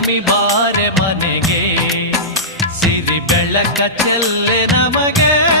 ಲಕ್ಷ್ಮಿ ಬಾರೆ ಮನೆಗೆ. ಸಿರಿ ಬೆಳಕ ಚೆಲ್ಲೆ ನಮಗೆ.